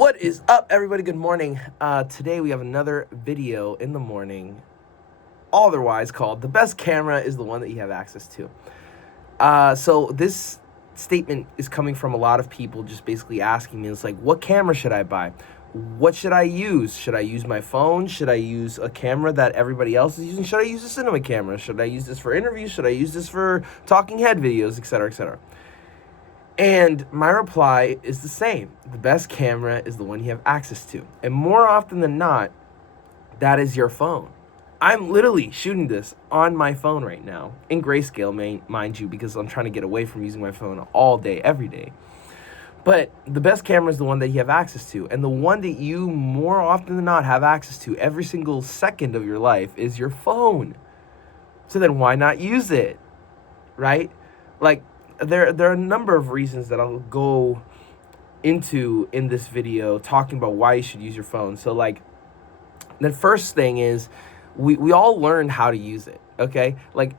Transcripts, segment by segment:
What is up, everybody? Good morning. Today we have another video in the morning, otherwise called "The best camera is the one that you have access to." So this statement is coming from a lot of people just basically asking me, it's like, what camera should I buy? What should I use? Should I use my phone? Should I use a camera that everybody else is using? Should I use a cinema camera? Should I use this for interviews? Should I use this for talking head videos, etc., etc.? And my reply is the same. The best camera is the one you have access to. And more often than not, that is your phone. I'm literally shooting this on my phone right now, in grayscale, mind you, because I'm trying to get away from using my phone all day, every day. But the best camera is the one that you have access to. And the one that you more often than not have access to every single second of your life is your phone. So then why not use it, right? Like, there are a number of reasons that I'll go into in this video talking about why you should use your phone. So like, the first thing is we all learned how to use it, okay? Like,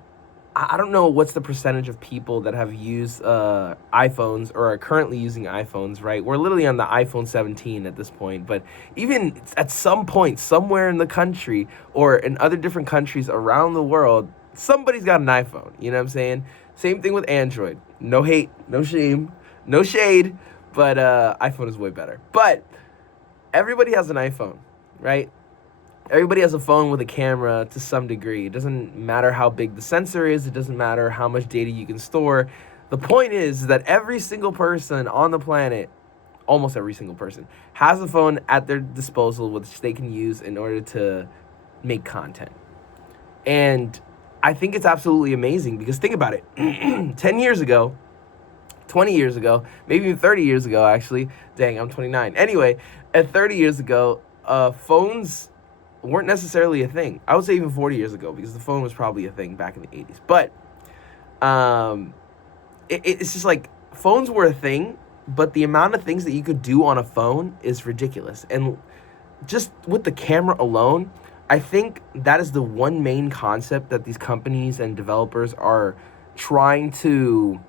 I don't know what's the percentage of people that have used iPhones or are currently using iPhones, right? We're literally on the iPhone 17 at this point, but even at some point, somewhere in the country or in other different countries around the world, somebody's got an iPhone, you know what I'm saying? Same thing with Android. No hate, no shame, no shade, but iPhone is way better. But everybody has an iPhone, right? Everybody has a phone with a camera to some degree. It doesn't matter how big the sensor is. It doesn't matter how much data you can store. The point is that every single person on the planet, almost every single person, has a phone at their disposal which they can use in order to make content. And I think it's absolutely amazing because think about it. 10 years ago, 20 years ago, maybe even 30 years ago, actually. Dang, I'm 29. Anyway, at 30 years ago, phones weren't necessarily a thing. I would say even 40 years ago because the phone was probably a thing back in the 80s. But it's just like phones were a thing, but the amount of things that you could do on a phone is ridiculous. And just with the camera alone, I think that is the one main concept that these companies and developers are trying to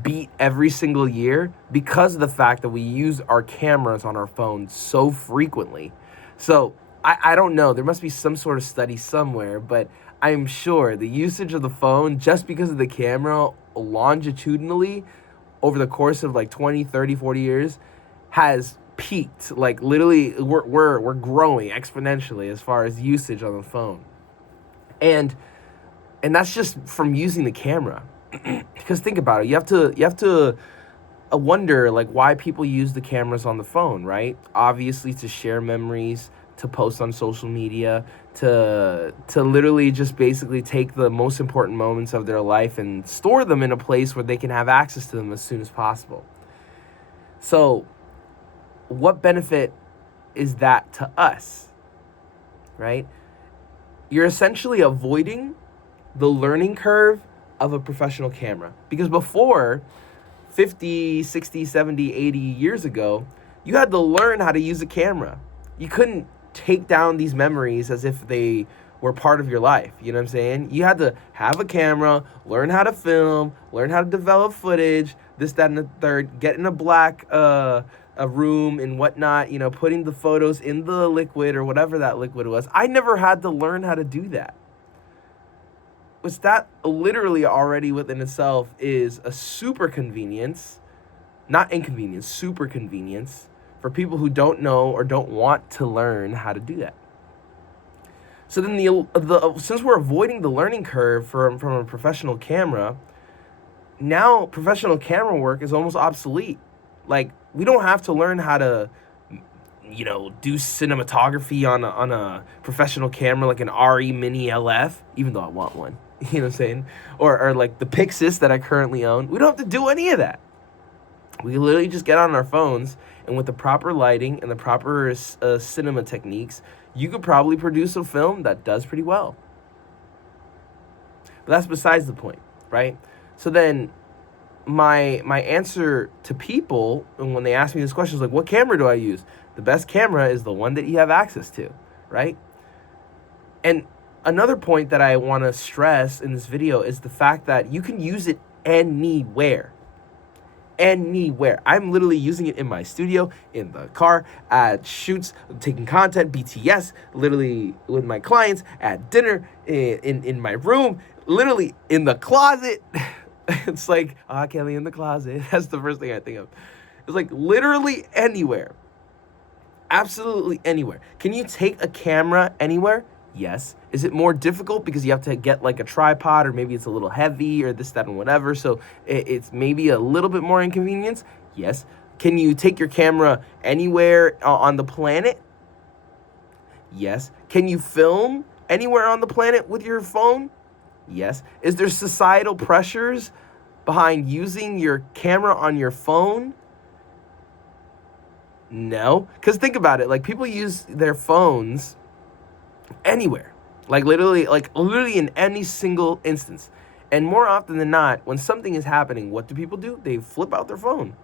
beat every single year because of the fact that we use our cameras on our phones so frequently. So I don't know. There must be some sort of study somewhere, but I'm sure the usage of the phone just because of the camera longitudinally over the course of like 20, 30, 40 years has peaked. Like literally we're growing exponentially as far as usage on the phone. And that's just from using the camera. Because think about it. You have to wonder like why people use the cameras on the phone, right? Obviously to share memories, to post on social media, to literally just basically take the most important moments of their life and store them in a place where they can have access to them as soon as possible. So what benefit is that to us, right? You're essentially avoiding the learning curve of a professional camera. Because before, 50, 60, 70, 80 years ago, you had to learn how to use a camera. You couldn't take down these memories as if they were part of your life. You know what I'm saying? You had to have a camera, learn how to film, learn how to develop footage, this, that, and the third, get in a black a room and whatnot, you know, putting the photos in the liquid or whatever that liquid was. I never had to learn how to do that. Which that literally already within itself is a super convenience, not inconvenience, super convenience for people who don't know or don't want to learn how to do that. So then since we're avoiding the learning curve from a professional camera, now professional camera work is almost obsolete. Like, we don't have to learn how to, you know, do cinematography on a professional camera like an RE Mini LF, even though I want one. You know what I'm saying? Or like the Pixis that I currently own. We don't have to do any of that. We literally just get on our phones, and with the proper lighting and the proper cinema techniques, you could probably produce a film that does pretty well. But that's besides the point, right? So then my answer to people, and when they ask me this question, is like, what camera do I use? The best camera is the one that you have access to, right? And another point that I want to stress in this video is the fact that you can use it anywhere. anywhere. I'm literally using it in my studio, in the car, at shoots, taking content, BTS, literally with my clients, at dinner, in my room, literally in the closet. It's like, Kelly in the closet. That's the first thing I think of. It's like literally anywhere. Absolutely anywhere. Can you take a camera anywhere? Yes. Is it more difficult because you have to get like a tripod, or maybe it's a little heavy, or this, that, and whatever, so it's maybe a little bit more inconvenience? Yes. Can you take your camera anywhere on the planet? Yes. Can you film anywhere on the planet with your phone? Yes. Is there societal pressures behind using your camera on your phone? No. Because think about it. Like, people use their phones anywhere. Like literally in any single instance. And more often than not, when something is happening, what do? They flip out their phone.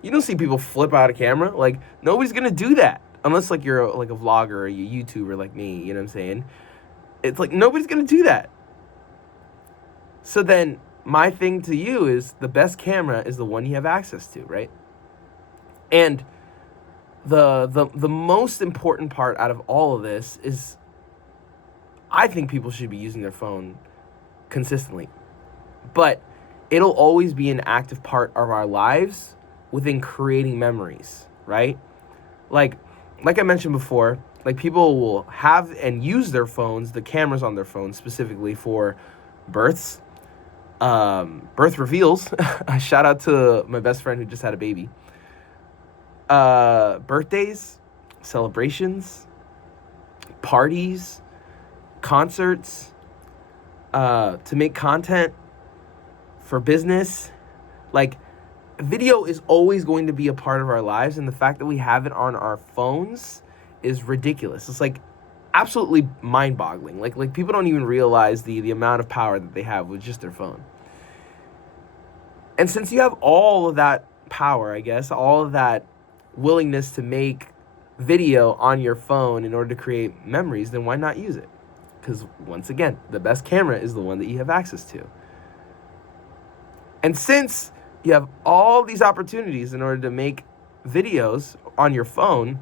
You don't see people flip out a camera. Like, nobody's going to do that. Unless, like, you're like a vlogger or a YouTuber like me, you know what I'm saying? It's like, nobody's going to do that. So then, my thing to you is, the best camera is the one you have access to, right? And the most important part out of all of this is, I think people should be using their phone consistently. But it'll always be an active part of our lives within creating memories, right? Like I mentioned before, like, people will have and use their phones, the cameras on their phones specifically, for births, birth reveals. Shout out to my best friend who just had a baby. Birthdays, celebrations, parties, concerts, to make content for business. Like, video is always going to be a part of our lives, and the fact that we have it on our phones is ridiculous. It's like absolutely mind-boggling. Like people don't even realize the amount of power that they have with just their phone. And since you have all of that power, I guess, all of that willingness to make video on your phone in order to create memories, then why not use it? Because once again, the best camera is the one that you have access to. And since you have all these opportunities in order to make videos on your phone,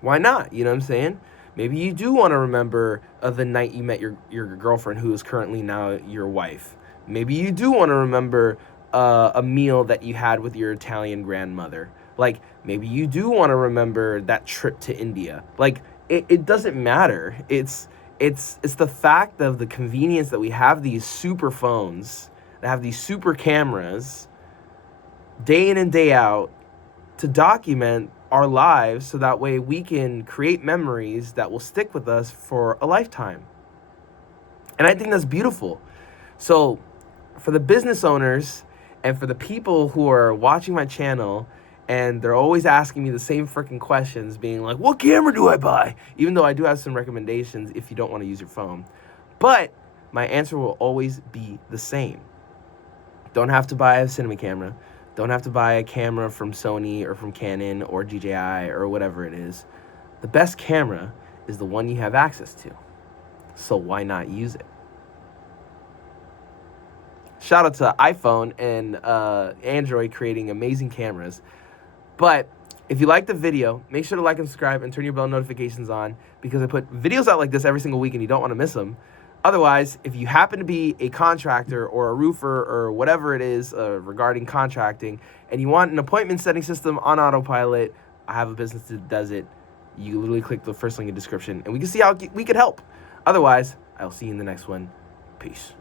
why not? You know what I'm saying? Maybe you do want to remember the night you met your girlfriend, who is currently now your wife. Maybe you do want to remember a meal that you had with your Italian grandmother. Like, maybe you do want to remember that trip to India. Like, it doesn't matter. It's the fact of the convenience that we have these super phones, that have these super cameras, day in and day out, to document our lives, so that way we can create memories that will stick with us for a lifetime. And I think that's beautiful. So for the business owners and for the people who are watching my channel, and they're always asking me the same freaking questions, being like, what camera do I buy? Even though I do have some recommendations if you don't want to use your phone. But my answer will always be the same. Don't have to buy a cinema camera. Don't have to buy a camera from Sony or from Canon or DJI or whatever it is. The best camera is the one you have access to. So why not use it? Shout out to iPhone and Android creating amazing cameras. But if you like the video, make sure to like and subscribe and turn your bell notifications on, because I put videos out like this every single week and you don't want to miss them. Otherwise, if you happen to be a contractor or a roofer or whatever it is regarding contracting, and you want an appointment setting system on autopilot, I have a business that does it. You literally click the first link in the description and we can see how we could help. Otherwise, I'll see you in the next one. Peace.